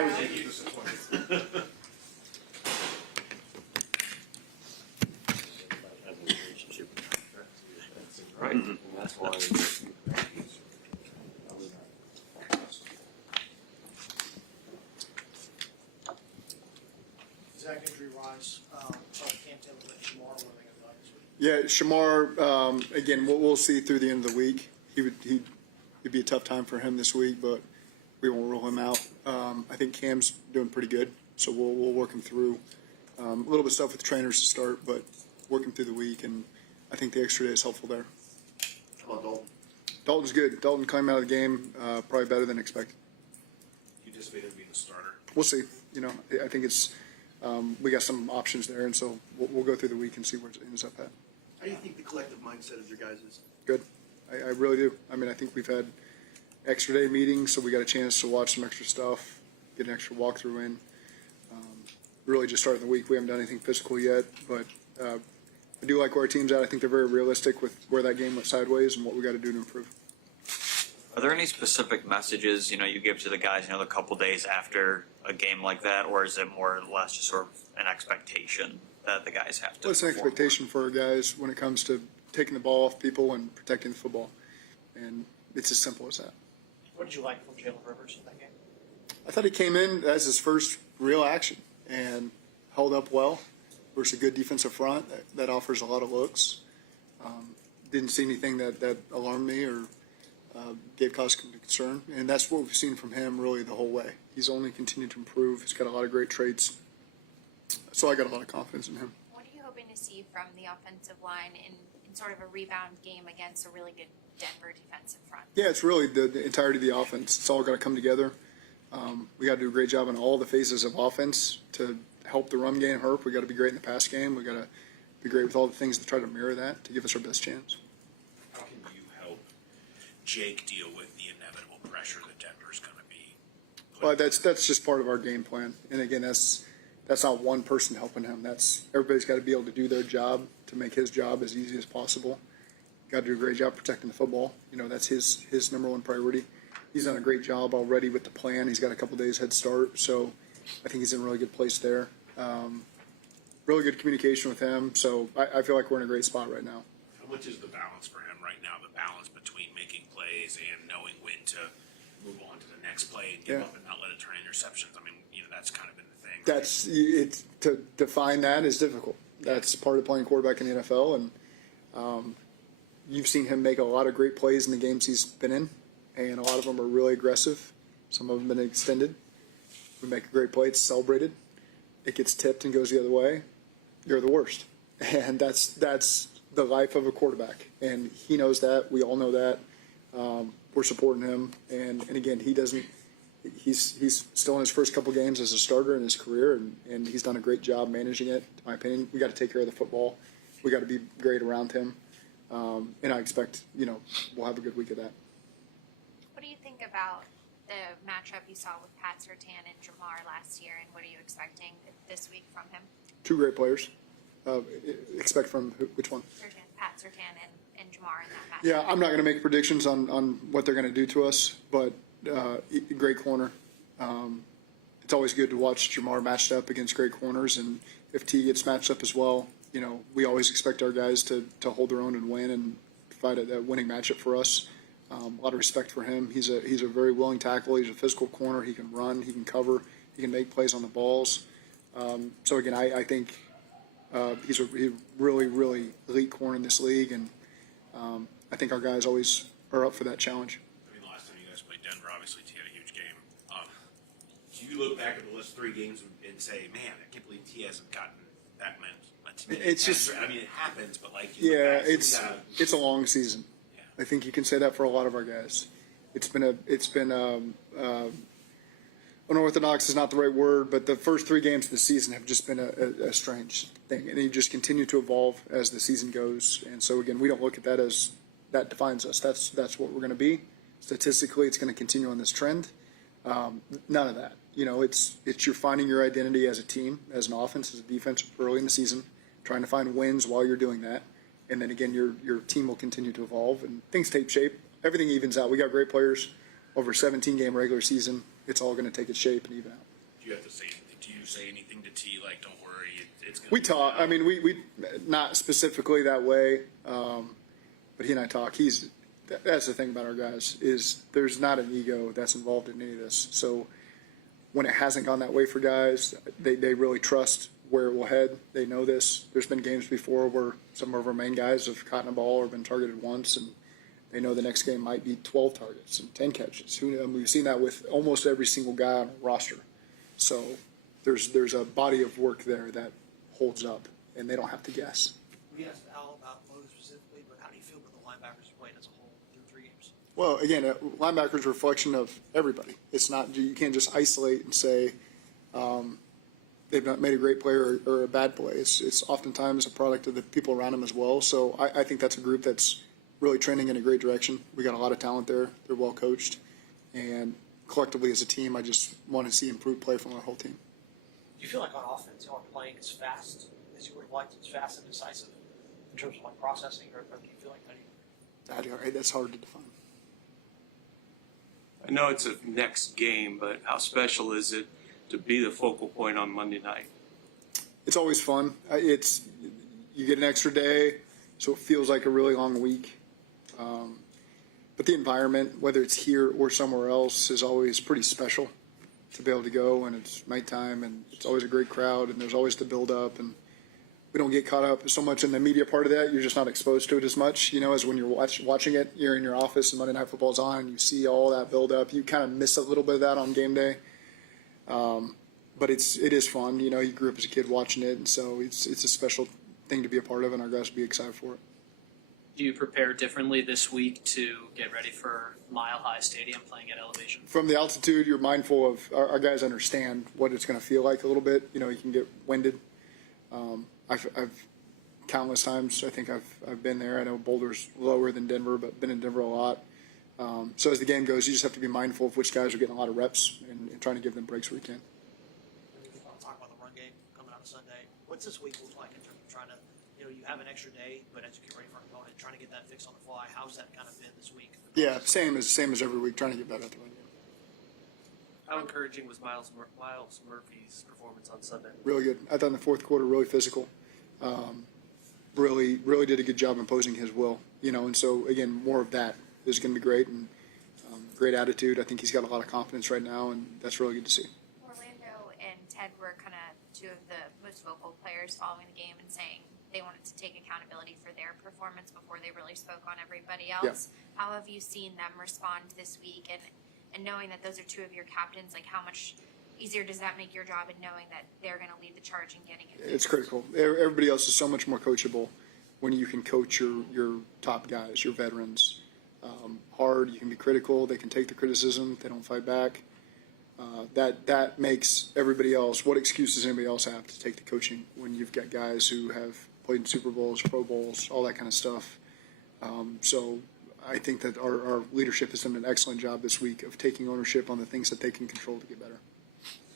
Right. That's why. Zach, injury-wise, can't tell what Shamar, what are they going to do this week? Yeah, Shamar, again, we'll see through the end of the week. It'd be a tough time for him this week, but we won't rule him out. I think Cam's doing pretty good, so we'll work him through. A little bit of stuff with the trainers to start, but work him through the week, and I think the extra day is helpful there. How about Dalton? Dalton's good. Dalton came out of the game probably better than expected. You anticipate him being the starter? We'll see. I think it's we got some options there, and so we'll go through the week and see where it ends up at. How do you think the collective mindset of your guys is? Good. I really do. I mean, I think we've had extra day meetings, so we got a chance to watch some extra stuff, get an extra walkthrough in. Really just starting the week. We haven't done anything physical yet, but I do like where our team's at. I think they're very realistic with where that game went sideways and what we got to do to improve. Are there any specific messages, you give to the guys, the couple days after a game like that, or is it more or less just sort of an expectation that the guys have to? Well, it's an expectation for our guys when it comes to taking the ball off people and protecting the football, and it's as simple as that. What did you like from Jalen Rivers in that game? I thought he came in as his first real action and held up well versus a good defensive front that offers a lot of looks. Didn't see anything that alarmed me or gave cause for concern, and that's what we've seen from him really the whole way. He's only continued to improve. He's got a lot of great traits, so I got a lot of confidence in him. What are you hoping to see from the offensive line in sort of a rebound game against a really good Denver defensive front? Yeah, it's really the entirety of the offense. It's all got to come together. We got to do a great job on all the phases of offense to help the run game hurt. We got to be great in the pass game. We got to be great with all the things to try to mirror that to give us our best chance. How can you help Jake deal with the inevitable pressure that Denver's going to be? Well, that's just part of our game plan. And again, that's not one person helping him. That's everybody's got to be able to do their job to make his job as easy as possible. Got to do a great job protecting the football. That's his number one priority. He's done a great job already with the plan. He's got a couple days head start, so I think he's in a really good place there. Really good communication with him, so I feel like we're in a great spot right now. How much is the balance for him right now? The balance between making plays and knowing when to move on to the next play and give up and not let it turn interceptions. I mean, that's kind of been the thing. That's it. To define that is difficult. That's part of playing quarterback in the NFL, and you've seen him make a lot of great plays in the games he's been in, and a lot of them are really aggressive. Some of them have been extended. We make a great play, it's celebrated. It gets tipped and goes the other way. You're the worst, and that's the life of a quarterback, and he knows that. We all know that. We're supporting him, and again, he's still in his first couple games as a starter in his career, and he's done a great job managing it. In my opinion, we got to take care of the football. We got to be great around him, and I expect we'll have a good week of that. What do you think about the matchup you saw with Pat Surtain and Jamar last year, and what are you expecting this week from him? Two great players. Expect from which one? Pat Surtain and Jamar in that matchup. Yeah, I'm not going to make predictions on what they're going to do to us, but great corner. It's always good to watch Jamar matched up against great corners, and if T gets matched up as well, we always expect our guys to hold their own and win and provide a winning matchup for us. A lot of respect for him. He's a very willing tackle. He's a physical corner. He can run. He can cover. He can make plays on the balls. So again, I think he's a really, really elite corner in this league, and I think our guys always are up for that challenge. I mean, the last time you guys played Denver, obviously T had a huge game. Do you look back at the last 3 games and say, man, I can't believe T hasn't gotten that much? It's just, I mean, it happens, but yeah, it's a long season. Yeah. I think you can say that for a lot of our guys. It's been unorthodox is not the right word, but the first 3 games of the season have just been a strange thing, and you just continue to evolve as the season goes. And so again, we don't look at that as that defines us. That's what we're going to be. Statistically, it's going to continue on this trend. None of that. It's you're finding your identity as a team, as an offense, as a defense early in the season, trying to find wins while you're doing that. And then again, your team will continue to evolve and things take shape. Everything evens out. We got great players over a 17-game regular season. It's all going to take its shape and even out. you have to say anything? Do you say anything to T like, don't worry, it's gonna We be talk. fine? I mean, we not specifically that way, but he and I talk. That's the thing about our guys is there's not an ego that's involved in any of this. So when it hasn't gone that way for guys, they really trust where it will head. They know this. There's been games before where some of our main guys have caught a ball or been targeted once, and they know the next game might be 12 targets and 10 catches. We've seen that with almost every single guy on the roster. So there's a body of work there that holds up, and they don't have to guess. We asked Al about Lowe specifically, but how do you feel about the linebackers played as a whole through 3 games? Well, again, linebacker's a reflection of everybody. It's not, you can't just isolate and say they've not made a great play or a bad play. It's oftentimes a product of the people around them as well. So I think that's a group that's really trending in a great direction. We got a lot of talent there. They're well coached. And collectively as a team, I just want to see improved play from our whole team. Do you feel like on offense you aren't playing as fast as you would have liked, as fast and decisive in terms of like processing, or do you feel like that? That's hard to define. I know it's a next game, but how special is it to be the focal point on Monday night? It's always fun. You get an extra day, so it feels like a really long week. But the environment, whether it's here or somewhere else, is always pretty special to be able to go, and it's nighttime, and it's always a great crowd, and there's always the build-up, and we don't get caught up so much in the media part of that. You're just not exposed to it as much, as when you're watching it. You're in your office and Monday Night Football's on, and you see all that build-up. You kind of miss a little bit of that on game day. But it is fun. You grew up as a kid watching it, and so it's a special thing to be a part of, and our guys will be excited for it. Do you prepare differently this week to get ready for Mile High Stadium playing at elevation? From the altitude, you're mindful of our guys understand what it's going to feel like a little bit. You can get winded. I've countless times. I think I've been there. I know Boulder's lower than Denver, but been in Denver a lot. So as the game goes, you just have to be mindful of which guys are getting a lot of reps and trying to give them breaks where you can. We want to talk about the run game coming out of Sunday. What's this week look like in terms of trying to, you have an extra day, but as you get ready for an opponent, trying to get that fixed on the fly? How's that kind of been this week? Yeah, same as every week, trying to get better at the run game. How encouraging was Miles Murphy's performance on Sunday? Really good. I thought in the fourth quarter, really physical. Really did a good job imposing his will. And so again, more of that is going to be great, and great attitude. I think he's got a lot of confidence right now, and that's really good to see. Orlando and Ted were kind of two of the most vocal players following the game and saying they wanted to take accountability for their performance before they really spoke on everybody else. Yeah. How have you seen them respond this week? And knowing that those are two of your captains, like how much easier does that make your job in knowing that they're going to lead the charge in getting it? It's critical. Everybody else is so much more coachable when you can coach your top guys, your veterans. Hard, you can be critical. They can take the criticism. They don't fight back. That makes everybody else. What excuse does anybody else have to take the coaching when you've got guys who have played in Super Bowls, Pro Bowls, all that kind of stuff? So I think that our leadership has done an excellent job this week of taking ownership on the things that they can control to get better.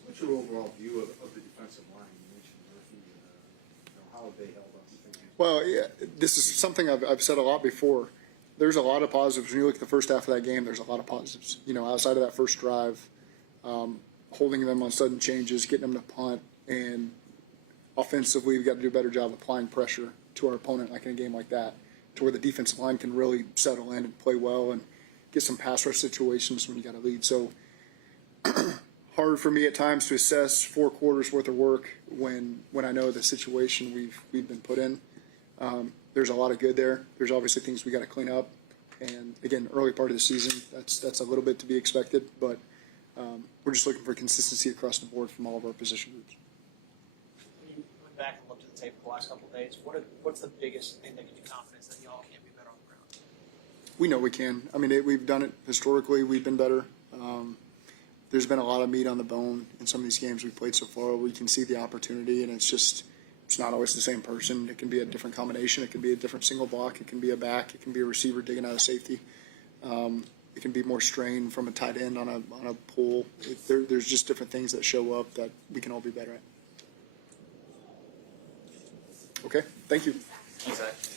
What's your overall view of the defensive line? You mentioned Murphy, how have they held up? Well, yeah, this is something I've said a lot before. There's a lot of positives. When you look at the first half of that game, there's a lot of positives. Outside of that first drive, holding them on sudden changes, getting them to punt, and offensively, we've got to do a better job applying pressure to our opponent, like in a game like that, to where the defensive line can really settle in and play well and get some pass rush situations when you got a lead. So hard for me at times to assess 4 quarters worth of work when I know the situation we've been put in. There's a lot of good there. There's obviously things we got to clean up, and again, early part of the season, that's a little bit to be expected. But we're just looking for consistency across the board from all of our position groups. When you went back and looked at the tape the last couple of days, what's the biggest thing that gives you confidence that y'all can be better on the ground? We know we can. I mean, we've done it historically. We've been better. There's been a lot of meat on the bone in some of these games we've played so far. We can see the opportunity, and it's not always the same person. It can be a different combination. It can be a different single block. It can be a back. It can be a receiver digging out of safety. It can be more strain from a tight end on a pull. There's just different things that show up that we can all be better at. Okay, thank you. Exactly.